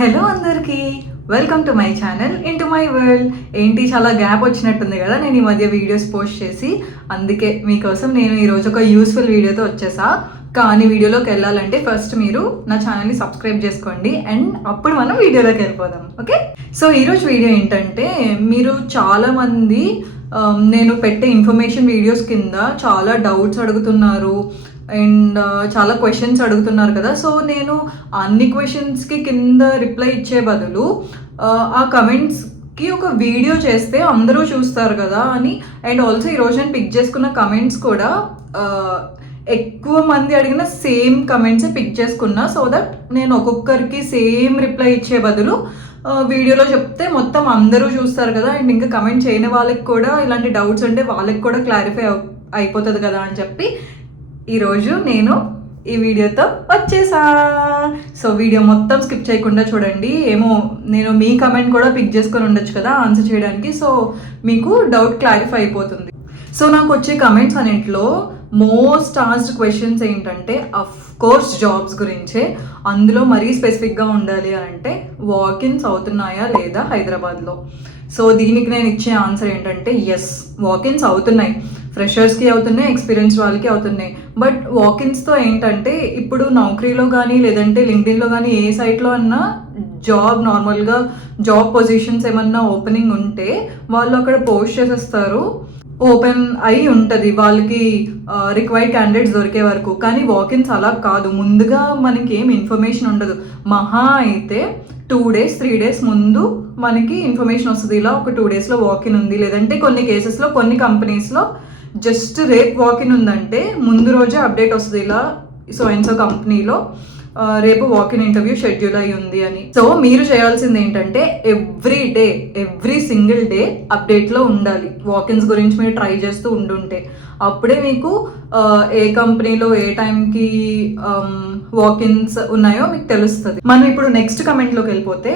Hello అందరికీ, welcome to my channel into my world. ఏంటి చాలా గ్యాప్ వచ్చినట్టుంది కదా నేను ఈ మధ్య వీడియోస్ పోస్ట్ చేసి. అందుకే మీకోసం నేను ఈరోజు ఒక యూస్ఫుల్ వీడియోతో వచ్చేసా. కానీ వీడియోలోకి వెళ్ళాలంటే ఫస్ట్ మీరు నా ఛానల్ని సబ్స్క్రైబ్ చేసుకోండి అండ్ అప్పుడు మనం వీడియోలోకి వెళ్ళిపోదాం. ఓకే, సో ఈరోజు వీడియో ఏంటంటే, మీరు చాలామంది నేను పెట్టే ఇన్ఫర్మేషన్ వీడియోస్ కింద చాలా డౌట్స్ అడుగుతున్నారు అండ్ చాలా క్వశ్చన్స్ అడుగుతున్నారు కదా. సో నేను అన్ని క్వశ్చన్స్కి కింద రిప్లై ఇచ్చే బదులు ఆ కమెంట్స్కి ఒక వీడియో చేస్తే అందరూ చూస్తారు కదా అని. అండ్ ఆల్సో ఈరోజు నేను పిక్ చేసుకున్న కమెంట్స్ కూడా ఎక్కువ మంది అడిగిన సేమ్ కమెంట్సే పిక్ చేసుకున్నా. సో దట్ నేను ఒక్కొక్కరికి సేమ్ రిప్లై ఇచ్చే బదులు వీడియోలో చెప్తే మొత్తం అందరూ చూస్తారు కదా. అండ్ ఇంకా కమెంట్ చేయని వాళ్ళకి కూడా ఇలాంటి డౌట్స్ ఉంటే వాళ్ళకి కూడా క్లారిఫై అయిపోతుంది కదా అని చెప్పి ఈరోజు నేను ఈ వీడియోతో వచ్చేసా. సో వీడియో మొత్తం స్కిప్ చేయకుండా చూడండి. ఏమో నేను మీ కమెంట్ కూడా పిక్ చేసుకొని ఉండొచ్చు కదా ఆన్సర్ చేయడానికి. సో మీకు డౌట్ క్లారిఫై అయిపోతుంది. సో నాకు వచ్చే కమెంట్స్ అన్నింటిలో మోస్ట్ ఆస్క్డ్ క్వశ్చన్స్ ఏంటంటే అఫ్ కోర్స్ జాబ్స్ గురించే. అందులో మరీ స్పెసిఫిక్గా ఉండాలి అని అంటే వాకిన్స్ అవుతున్నాయా లేదా హైదరాబాద్లో. సో దీనికి నేను ఇచ్చే ఆన్సర్ ఏంటంటే ఎస్, వాకిన్స్ అవుతున్నాయి. ఫ్రెషర్స్కి అవుతున్నాయి, ఎక్స్పీరియన్స్ వాళ్ళకి అవుతున్నాయి. బట్ వాకిన్స్తో ఏంటంటే ఇప్పుడు నౌకరీలో కానీ లేదంటే లింక్డ్ఇన్లో కానీ ఏ సైట్లో అన్నా జాబ్ నార్మల్గా జాబ్ పొజిషన్స్ ఏమన్నా ఓపెనింగ్ ఉంటే వాళ్ళు అక్కడ పోస్ట్ చేసేస్తారు, ఓపెన్ అయి ఉంటుంది వాళ్ళకి రిక్వైర్డ్ క్యాండిడేట్స్ దొరికే వరకు. కానీ వాకిన్స్ అలా కాదు, ముందుగా మనకి ఏం ఇన్ఫర్మేషన్ ఉండదు. మహా అయితే 2 days 3 days ముందు మనకి ఇన్ఫర్మేషన్ వస్తుంది, ఇలా ఒక 2 daysలో వాకిన్ ఉంది. లేదంటే కొన్ని కేసెస్లో కొన్ని కంపెనీస్లో జస్ట్ రేపు వాకిన్ ఉందంటే ముందు రోజే అప్డేట్ వస్తుంది, ఇలా సో అండ్ సో కంపెనీలో రేపు వాకిన్ ఇంటర్వ్యూ షెడ్యూల్ అయి ఉంది అని. సో మీరు చేయాల్సింది ఏంటంటే ఎవ్రీ సింగిల్ డే అప్డేట్లో ఉండాలి. వాకిన్స్ గురించి మీరు ట్రై చేస్తూ ఉండుంటే అప్పుడే మీకు ఏ కంపెనీలో ఏ టైంకి వాకిన్స్ ఉన్నాయో మీకు తెలుస్తుంది. మనం ఇప్పుడు నెక్స్ట్ కమెంట్లోకి వెళ్ళిపోతే,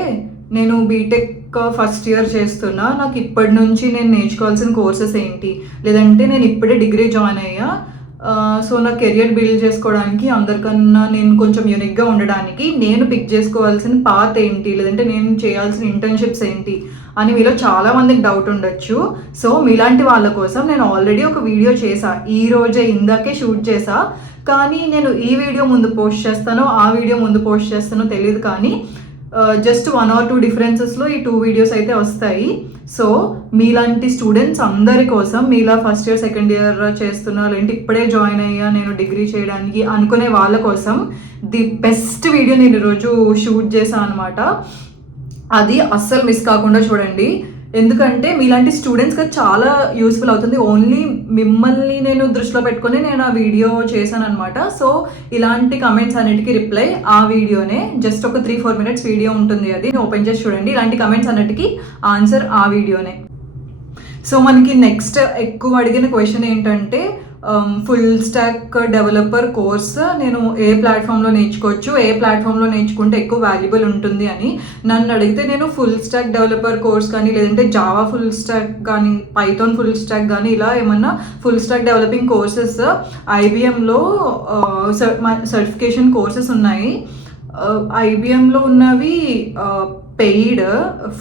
నేను బీటెక్ ఫస్ట్ ఇయర్ చేస్తున్నా, నాకు ఇప్పటి నుంచి నేను నేర్చుకోవాల్సిన కోర్సెస్ ఏంటి, లేదంటే నేను ఇప్పుడే డిగ్రీ జాయిన్ అయ్యా, సో నా కెరియర్ బిల్డ్ చేసుకోవడానికి అందరికన్నా నేను కొంచెం యూనిక్గా ఉండడానికి నేను పిక్ చేసుకోవాల్సిన పాత్ ఏంటి, లేదంటే నేను చేయాల్సిన ఇంటర్న్షిప్స్ ఏంటి అని మీలో చాలా మందికి డౌట్ ఉండొచ్చు. సో మీలాంటి వాళ్ళ కోసం నేను ఆల్రెడీ ఒక వీడియో చేశా, ఈ రోజే ఇందాకే షూట్ చేశా. కానీ నేను ఈ వీడియో ముందు పోస్ట్ చేస్తానో ఆ వీడియో ముందు పోస్ట్ చేస్తానో తెలియదు, కానీ జస్ట్ 1 or 2 డిఫరెన్సెస్లో ఈ 2 వీడియోస్ అయితే వస్తాయి. సో మీలాంటి స్టూడెంట్స్ అందరి కోసం, మీలా ఫస్ట్ ఇయర్ సెకండ్ ఇయర్ చేస్తున్నా లేదంటే ఇప్పుడే జాయిన్ అయ్యా నేను డిగ్రీ చేయడానికి అనుకునే వాళ్ళ కోసం ది బెస్ట్ వీడియో నేను ఈరోజు షూట్ చేశాను అనమాట. అది అస్సలు మిస్ కాకుండా చూడండి, ఎందుకంటే మీలాంటి స్టూడెంట్స్కి చాలా యూస్ఫుల్ అవుతుంది. ఓన్లీ మిమ్మల్ని నేను దృష్టిలో పెట్టుకొని నేను ఆ వీడియో చేశాను అనమాట. సో ఇలాంటి కమెంట్స్ అన్నిటికీ రిప్లై ఆ వీడియోనే, జస్ట్ ఒక 3-4 minutes వీడియో ఉంటుంది, అది ఓపెన్ చేసి చూడండి. ఇలాంటి కమెంట్స్ అన్నిటికీ ఆన్సర్ ఆ వీడియోనే. సో మనకి నెక్స్ట్ ఎక్కువ అడిగిన క్వశ్చన్ ఏంటంటే ఫుల్ స్టాక్ డెవలపర్ కోర్స్ నేను ఏ ప్లాట్ఫామ్లో నేర్చుకోవచ్చు, ఏ ప్లాట్ఫామ్లో నేర్చుకుంటే ఎక్కువ వాల్యుబుల్ ఉంటుంది అని నన్ను అడిగితే, నేను ఫుల్ స్టాక్ డెవలపర్ కోర్స్ కానీ లేదంటే జావా ఫుల్ స్టాక్ కానీ పైథాన్ ఫుల్ స్టాక్ కానీ ఇలా ఏమన్నా ఫుల్ స్టాక్ డెవలపింగ్ కోర్సెస్ ఐబిఎంలో సర్టిఫికేషన్ కోర్సెస్ ఉన్నాయి. ఐబిఎంలో ఉన్నవి పెయిడ్,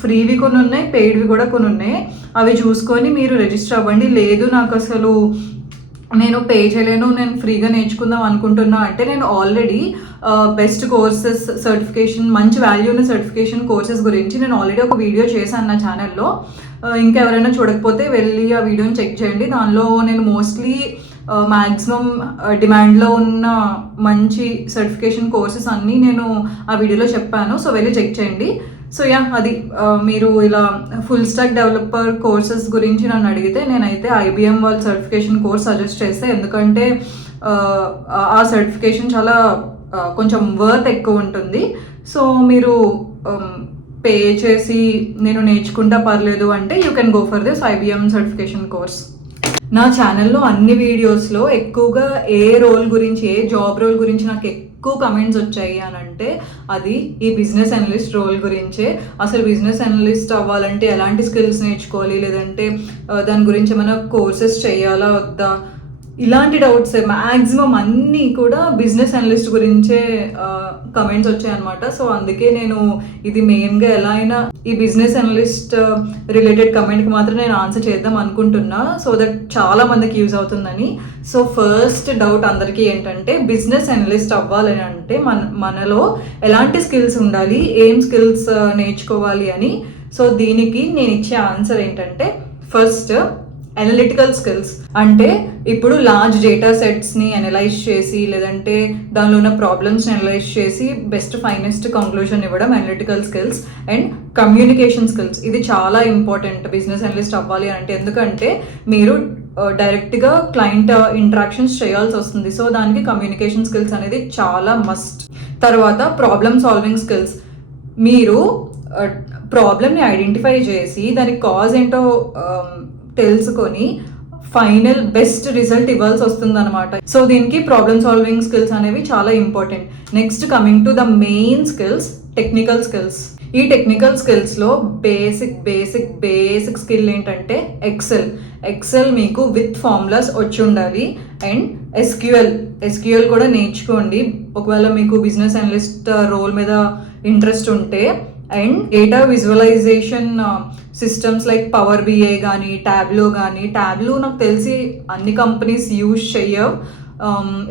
ఫ్రీవి కొన్ని ఉన్నాయి, పెయిడ్వి కూడా కొన్ని ఉన్నాయి. అవి చూసుకొని మీరు రిజిస్టర్ అవ్వండి. లేదు నాకు అసలు నేను పే చేయలేను, నేను ఫ్రీగా నేర్చుకుందాం అనుకుంటున్నా అంటే, నేను ఆల్రెడీ బెస్ట్ కోర్సెస్ సర్టిఫికేషన్, మంచి వాల్యూ ఉన్న సర్టిఫికేషన్ కోర్సెస్ గురించి నేను ఆల్రెడీ ఒక వీడియో చేశాను నా ఛానల్లో. ఇంకెవరైనా చూడకపోతే వెళ్ళి ఆ వీడియోని చెక్ చేయండి. దానిలో నేను మోస్ట్లీ మ్యాక్సిమం డిమాండ్లో ఉన్న మంచి సర్టిఫికేషన్ కోర్సెస్ అన్నీ నేను ఆ వీడియోలో చెప్పాను. సో వెళ్ళి చెక్ చేయండి. సో అది మీరు ఇలా ఫుల్ స్టాక్ డెవలపర్ కోర్సెస్ గురించి నన్ను అడిగితే నేనైతే ఐబిఎం వాళ్ళ సర్టిఫికేషన్ కోర్స్ సజెస్ట్ చేస్తే, ఎందుకంటే ఆ సర్టిఫికేషన్ చాలా కొంచెం వర్త్ ఎక్కువ ఉంటుంది. సో మీరు పే చేసి నేను నేర్చుకుంటా పర్లేదు అంటే you can go for this IBM certification course. నా ఛానల్లో అన్ని వీడియోస్లో ఎక్కువగా ఏ రోల్ గురించి, ఏ జాబ్ రోల్ గురించి నాకు ఎక్కువ కమెంట్స్ వచ్చాయి అని అంటే అది ఈ బిజినెస్ అనలిస్ట్ రోల్ గురించే. అసలు బిజినెస్ అనలిస్ట్ అవ్వాలంటే ఎలాంటి స్కిల్స్ నేర్చుకోవాలి, లేదంటే దాని గురించి ఏమైనా కోర్సెస్ చేయాలా వద్దా, ఇలాంటి డౌట్స్ మ్యాక్సిమం అన్నీ కూడా బిజినెస్ అనలిస్ట్ గురించే కమెంట్స్ వచ్చాయన్నమాట. సో అందుకే నేను ఇది మెయిన్గా ఎలా అయినా ఈ బిజినెస్ అనలిస్ట్ రిలేటెడ్ కమెంట్కి మాత్రం నేను ఆన్సర్ చేద్దాం అనుకుంటున్నా, సో దట్ చాలా మందికి యూజ్ అవుతుందని. సో ఫస్ట్ డౌట్ అందరికీ ఏంటంటే, బిజినెస్ అనలిస్ట్ అవ్వాలని అంటే మనలో ఎలాంటి స్కిల్స్ ఉండాలి, ఏం స్కిల్స్ నేర్చుకోవాలి అని. సో దీనికి నేను ఇచ్చే ఆన్సర్ ఏంటంటే, ఫస్ట్ అనలిటికల్ స్కిల్స్. అంటే ఇప్పుడు లార్జ్ డేటా సెట్స్ని అనలైజ్ చేసి, లేదంటే దానిలో ఉన్న ప్రాబ్లమ్స్ని అనలైజ్ చేసి బెస్ట్ ఫైనెస్ట్ కంక్లూజన్ ఇవ్వడం analytical skills. And communication skills, ఇది చాలా ఇంపార్టెంట్ బిజినెస్ అనలిస్ట్ అవ్వాలి అంటే. ఎందుకంటే మీరు డైరెక్ట్గా క్లయింట్ ఇంటరాక్షన్స్ చేయాల్సి వస్తుంది. సో దానికి కమ్యూనికేషన్ స్కిల్స్ అనేది చాలా మస్ట్. తర్వాత ప్రాబ్లమ్ సాల్వింగ్ స్కిల్స్. మీరు ప్రాబ్లమ్ని ఐడెంటిఫై చేసి దానికి కాజ్ ఏంటో తెలుసుకొని ఫైనల్ బెస్ట్ రిజల్ట్ ఇవ్వాల్సి వస్తుంది అనమాట. సో దీనికి ప్రాబ్లమ్ సాల్వింగ్ స్కిల్స్ అనేవి చాలా important. Next coming to the main skills, technical skills. ఈ టెక్నికల్ స్కిల్స్లో బేసిక్ స్కిల్ ఏంటంటే ఎక్సెల్ మీకు విత్ ఫార్ములాస్ వచ్చి ఉండాలి. అండ్ ఎస్క్యూఎల్ కూడా నేర్చుకోండి ఒకవేళ మీకు బిజినెస్ అనలిస్ట్ రోల్ మీద ఇంట్రెస్ట్ ఉంటే. And data visualisation systems like Power BI కానీ ట్యాబ్లో నాకు తెలిసి అన్ని కంపెనీస్ యూజ్ చెయ్యవు.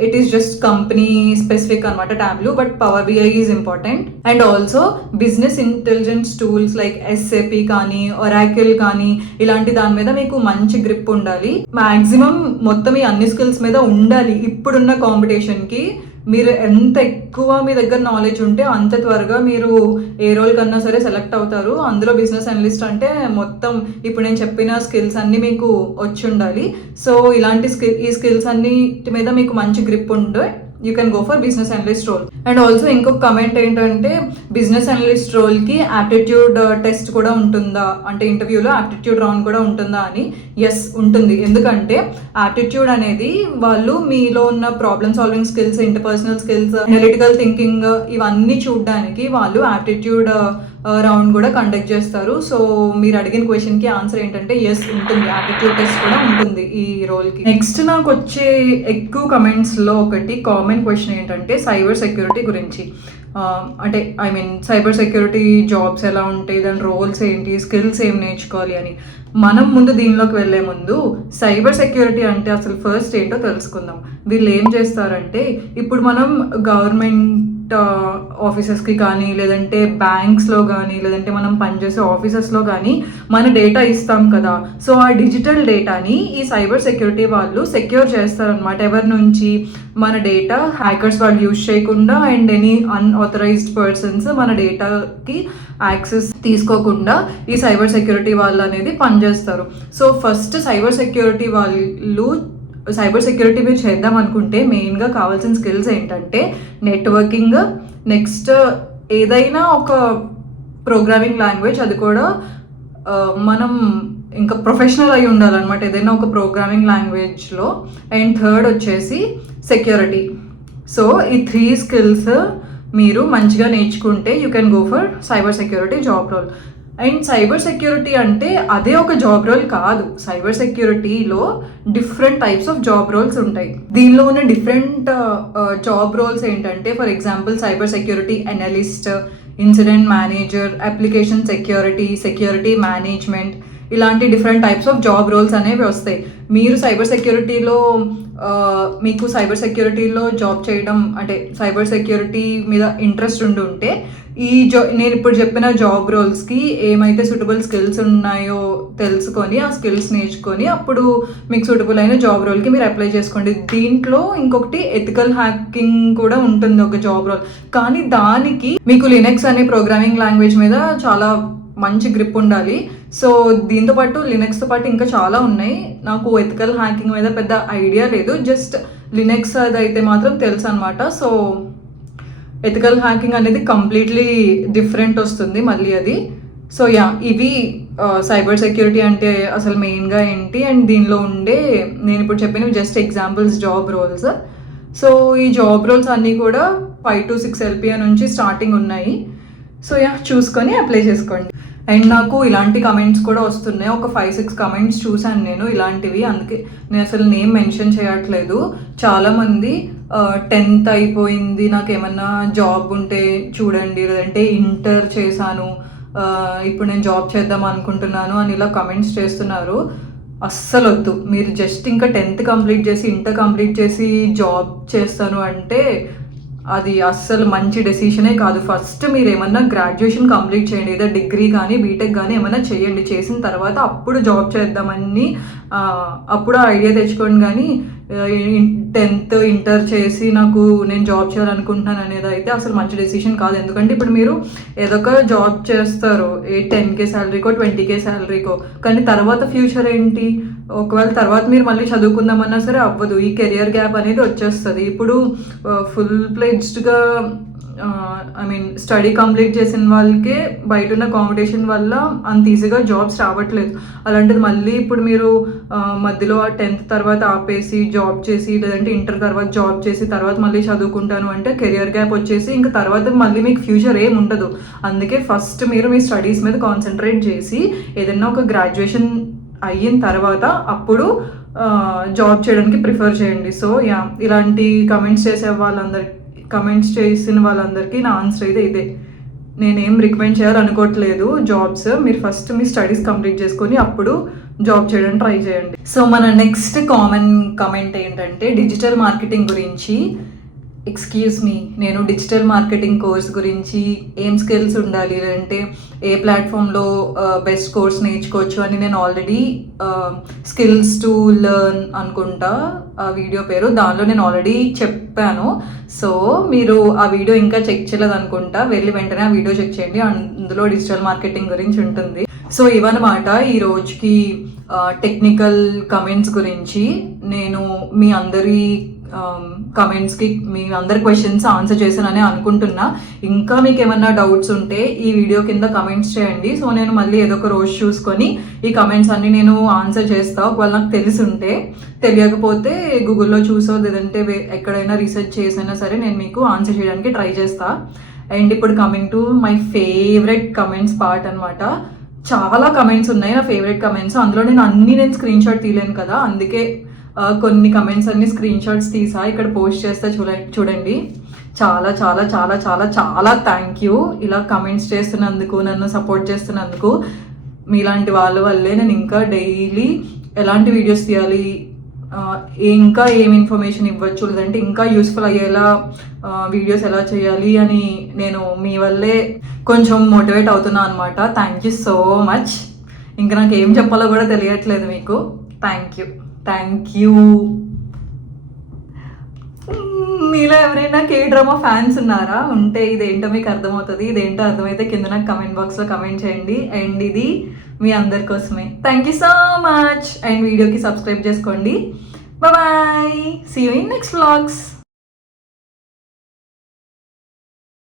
It is just company specific అనమాట Tableau, but Power BI is important. And also business intelligence tools like SAP కానీ Oracle కానీ ఇలాంటి దాని మీద మీకు మంచి గ్రిప్ ఉండాలి. మ్యాక్సిమం మొత్తం ఈ అన్ని స్కిల్స్ మీద ఉండాలి. ఇప్పుడున్న కాంపిటీషన్కి మీరు ఎంత ఎక్కువ మీ దగ్గర నాలెడ్జ్ ఉంటే అంత త్వరగా మీరు ఏ రోల్ కన్నా సరే సెలెక్ట్ అవుతారు. అందులో బిజినెస్ అనలిస్ట్ అంటే మొత్తం ఇప్పుడు నేను చెప్పిన స్కిల్స్ అన్నీ మీకు వచ్చి ఉండాలి. సో ఇలాంటి ఈ స్కిల్స్ అన్నిటి మీద మీకు మంచి గ్రిప్ ఉంటే you can go for business analyst role. And also ఇంకొక కమెంట్ ఏంటంటే, బిజినెస్ అనలిస్ట్ రోల్కి యాప్టిట్యూడ్ టెస్ట్ కూడా ఉంటుందా, అంటే ఇంటర్వ్యూలో యాప్టిట్యూడ్ రౌండ్ కూడా ఉంటుందా అని. ఎస్ ఉంటుంది. ఎందుకంటే యాప్టిట్యూడ్ అనేది వాళ్ళు మీలో ఉన్న problem solving skills, interpersonal skills, analytical thinking ఇవన్నీ చూడడానికి వాళ్ళు యాప్టిట్యూడ్ రౌండ్ కూడా కండక్ట్ చేస్తారు. సో మీరు అడిగిన క్వశ్చన్కి ఆన్సర్ ఏంటంటే ఎస్ ఉంటుంది, యాప్టిట్యూడ్ టెస్ట్ కూడా ఉంటుంది ఈ రోల్కి. నెక్స్ట్ నాకు వచ్చే ఎక్కువ కమెంట్స్లో ఒకటి కామన్ క్వశ్చన్ ఏంటంటే సైబర్ సెక్యూరిటీ గురించి. అంటే సైబర్ సెక్యూరిటీ జాబ్స్ ఎలా ఉంటాయి, దాని రోల్స్ ఏంటి, స్కిల్స్ ఏం నేర్చుకోవాలి అని. మనం ముందు దీనిలోకి వెళ్ళే ముందు సైబర్ సెక్యూరిటీ అంటే అసలు ఫస్ట్ ఏంటో తెలుసుకుందాం. వీళ్ళు ఏం చేస్తారంటే, ఇప్పుడు మనం గవర్నమెంట్ ఆఫీసెస్కి కానీ, లేదంటే బ్యాంక్స్లో కానీ, లేదంటే మనం పనిచేసే ఆఫీసెస్లో కానీ మన డేటా ఇస్తాం కదా. సో ఆ డిజిటల్ డేటాని ఈ సైబర్ సెక్యూరిటీ వాళ్ళు సెక్యూర్ చేస్తారనమాట. ఎవరి నుంచి? మన డేటా హ్యాకర్స్ వాళ్ళు యూజ్ చేయకుండా అండ్ ఎనీ అన్ఆథరైజ్డ్ పర్సన్స్ మన డేటాకి యాక్సెస్ తీసుకోకుండా ఈ సైబర్ సెక్యూరిటీ వాళ్ళు అనేది పనిచేస్తారు. సో ఫస్ట్ సైబర్ సెక్యూరిటీ మీరు చేద్దాం అనుకుంటే మెయిన్గా కావాల్సిన స్కిల్స్ ఏంటంటే నెట్వర్కింగ్, నెక్స్ట్ ఏదైనా ఒక ప్రోగ్రామింగ్ లాంగ్వేజ్, అది కూడా మనం ఇంకా ప్రొఫెషనల్ అయి ఉండాలన్నమాట ఏదైనా ఒక ప్రోగ్రామింగ్ లాంగ్వేజ్లో. అండ్ థర్డ్ వచ్చేసి సెక్యూరిటీ. సో ఈ 3 స్కిల్స్ మీరు మంచిగా నేర్చుకుంటే you can go for cyber security job role. And cyber security అంటే అదే ఒక జాబ్ రోల్ కాదు. సైబర్ సెక్యూరిటీలో different types of job roles ఉంటాయి. దీనిలో ఉన్న డిఫరెంట్ జాబ్ రోల్స్ ఏంటంటే, for example cyber security analyst, incident manager, application security management, ఇలాంటి different types of job roles అనేవి వస్తాయి. మీరు మీకు సైబర్ సెక్యూరిటీలో జాబ్ చేయడం అంటే సైబర్ సెక్యూరిటీ మీద ఇంట్రెస్ట్ ఉంటే నేను ఇప్పుడు చెప్పిన జాబ్ రోల్స్కి ఏమైతే సూటబుల్ స్కిల్స్ ఉన్నాయో తెలుసుకొని ఆ స్కిల్స్ నేర్చుకొని అప్పుడు మీకు సూటబుల్ అయిన జాబ్ రోల్కి మీరు అప్లై చేసుకోండి. దీంట్లో ఇంకొకటి ఎథికల్ హ్యాకింగ్ కూడా ఉంటుంది ఒక జాబ్ రోల్. కానీ దానికి మీకు లినక్స్ అనే ప్రోగ్రామింగ్ లాంగ్వేజ్ మీద చాలా మంచి గ్రిప్ ఉండాలి. సో దీంతో పాటు లినక్స్తో పాటు ఇంకా చాలా ఉన్నాయి. నాకు ఎథికల్ హ్యాకింగ్ మీద పెద్ద ఐడియా లేదు, జస్ట్ లినక్స్ అది అయితే మాత్రం తెలుసు అనమాట. సో ఎథికల్ హ్యాకింగ్ అనేది కంప్లీట్లీ డిఫరెంట్ వస్తుంది మళ్ళీ అది. సో ఇవి సైబర్ సెక్యూరిటీ అంటే అసలు మెయిన్గా ఏంటి అండ్ దీనిలో నేను ఇప్పుడు చెప్పినవి just examples job roles. So ఈ జాబ్ రోల్స్ అన్నీ కూడా 5 to 6 LPA నుంచి స్టార్టింగ్ ఉన్నాయి. సో చూసుకొని అప్లై చేసుకోండి. అండ్ నాకు ఇలాంటి కమెంట్స్ కూడా వస్తున్నాయి. ఒక 5-6 కమెంట్స్ చూశాను నేను ఇలాంటివి. అందుకే నేను అసలు నేమ్ మెన్షన్ చేయట్లేదు. చాలామంది 10th అయిపోయింది, నాకు ఏమన్నా జాబ్ ఉంటే చూడండి, లేదంటే ఇంటర్ చేశాను, ఇప్పుడు నేను జాబ్ చేద్దాం అనుకుంటున్నాను అని ఇలా కమెంట్స్ చేస్తున్నారు. అస్సలు వద్దు. మీరు జస్ట్ ఇంకా 10th కంప్లీట్ చేసి ఇంటర్ కంప్లీట్ చేసి జాబ్ చేస్తాను అంటే అది అస్సలు మంచి డెసిషనే కాదు. ఫస్ట్ మీరు ఏమన్నా గ్రాడ్యుయేషన్ కంప్లీట్ చేయండి, ఏదో డిగ్రీ కానీ బీటెక్ కానీ ఏమైనా చేయండి. చేసిన తర్వాత అప్పుడు జాబ్ చేద్దామని అప్పుడు ఐడియా తెచ్చుకోండి. కానీ 10th ఇంటర్ చేసి నాకు నేను జాబ్ చేయాలనుకుంటున్నాను అనేది అయితే అసలు మంచి డెసిషన్ కాదు. ఎందుకంటే ఇప్పుడు మీరు ఏదో ఒక జాబ్ చేస్తారు, 10K శాలరీకో 20K శాలరీకో, కానీ తర్వాత ఫ్యూచర్ ఏంటి? ఒకవేళ తర్వాత మీరు మళ్ళీ చదువుకుందామన్నా సరే అవ్వదు. ఈ కెరియర్ గ్యాప్ అనేది వచ్చేస్తుంది. ఇప్పుడు ఫుల్ ప్లెడ్జ్డ్గా స్టడీ కంప్లీట్ చేసిన వాళ్ళకే బయట ఉన్న కాంపిటీషన్ వల్ల అంత ఈజీగా జాబ్స్ రావట్లేదు. అలాంటిది మళ్ళీ ఇప్పుడు మీరు మధ్యలో 10th తర్వాత ఆపేసి జాబ్ చేసి, లేదంటే ఇంటర్ తర్వాత జాబ్ చేసి తర్వాత మళ్ళీ చదువుకుంటాను అంటే కెరియర్ గ్యాప్ వచ్చేసి ఇంకా తర్వాత మళ్ళీ మీకు ఫ్యూచర్ ఏం ఉండదు. అందుకే ఫస్ట్ మీరు మీ స్టడీస్ మీద కాన్సన్ట్రేట్ చేసి ఏదైనా ఒక గ్రాడ్యుయేషన్ అయిన తర్వాత అప్పుడు జాబ్ చేయడానికి ప్రిఫర్ చేయండి. సో ఇలాంటి కమెంట్స్ చేసిన వాళ్ళందరికీ నా ఆన్సర్ అయితే ఇదే. నేనేం రికమెండ్ చేయాలనుకోవట్లేదు జాబ్స్. మీరు ఫస్ట్ మీ స్టడీస్ కంప్లీట్ చేసుకొని అప్పుడు జాబ్ చేయడానికి ట్రై చేయండి. సో మన నెక్స్ట్ కామన్ కమెంట్ ఏంటంటే డిజిటల్ మార్కెటింగ్ గురించి. ఎక్స్క్యూజ్ మీ, నేను డిజిటల్ మార్కెటింగ్ కోర్స్ గురించి ఏం స్కిల్స్ ఉండాలి, లేదంటే ఏ ప్లాట్ఫామ్లో బెస్ట్ కోర్స్ నేర్చుకోవచ్చు అని నేను ఆల్రెడీ స్కిల్స్ టు లెర్న్ అనుకుంటా ఆ వీడియో పేరు, దానిలో నేను ఆల్రెడీ చెప్పాను. సో మీరు ఆ వీడియో ఇంకా చెక్ చేయలేదు అనుకుంటా, వెళ్ళి వెంటనే ఆ వీడియో చెక్ చేయండి. అందులో డిజిటల్ మార్కెటింగ్ గురించి ఉంటుంది. సో ఇవన్నమాట ఈ రోజుకి టెక్నికల్ కమెంట్స్ గురించి. నేను మీ అందరి కమెంట్స్కి మీ అందరి క్వశ్చన్స్ ఆన్సర్ చేశానని అనుకుంటున్నా. ఇంకా మీకు ఏమన్నా డౌట్స్ ఉంటే ఈ వీడియో కింద కమెంట్స్ చేయండి. సో నేను మళ్ళీ ఏదో ఒక రోజు చూసుకొని ఈ కమెంట్స్ అన్ని నేను ఆన్సర్ చేస్తా. ఒకవేళ నాకు తెలిసి ఉంటే, తెలియకపోతే గూగుల్లో చూసో లేదంటే ఎక్కడైనా రీసెర్చ్ చేసైనా సరే నేను మీకు ఆన్సర్ చేయడానికి ట్రై చేస్తా. అండ్ ఇప్పుడు coming to my favourite comments part అనమాట. చాలా కమెంట్స్ ఉన్నాయి నా ఫేవరెట్ కమెంట్స్. అందులో నేను స్క్రీన్ షాట్ తీయలేను కదా, అందుకే కొన్ని కమెంట్స్ అన్ని స్క్రీన్ షాట్స్ తీసా ఇక్కడ పోస్ట్ చేస్తా. చూడండి. చాలా చాలా చాలా చాలా చాలా థ్యాంక్ యూ ఇలా కమెంట్స్ చేస్తున్నందుకు, నన్ను సపోర్ట్ చేస్తున్నందుకు. మీలాంటి వాళ్ళ వల్లే నేను ఇంకా డైలీ ఎలాంటి వీడియోస్ తీయాలి, ఇంకా ఏం ఇన్ఫర్మేషన్ ఇవ్వచ్చు, లేదంటే ఇంకా యూస్ఫుల్ అయ్యేలా వీడియోస్ ఎలా చేయాలి అని నేను మీ వల్లే కొంచెం మోటివేట్ అవుతున్నా అనమాట. Thank you so much. ఇంకా నాకు ఏం చెప్పాలో కూడా తెలియట్లేదు మీకు. Thank you. మీలో ఎవరైనా K-డ్రామా ఫ్యాన్స్ ఉన్నారా? ఉంటే ఇదేంటో మీకు అర్థమవుతుంది. ఇదేంటో అర్థమైతే కింద నాకు కమెంట్ బాక్స్లో కమెంట్ చేయండి. అండ్ ఇది మీ అందరి కోసమే. Thank you so much. And వీడియోకి సబ్స్క్రైబ్ చేసుకోండి. Bye. See you in next vlogs.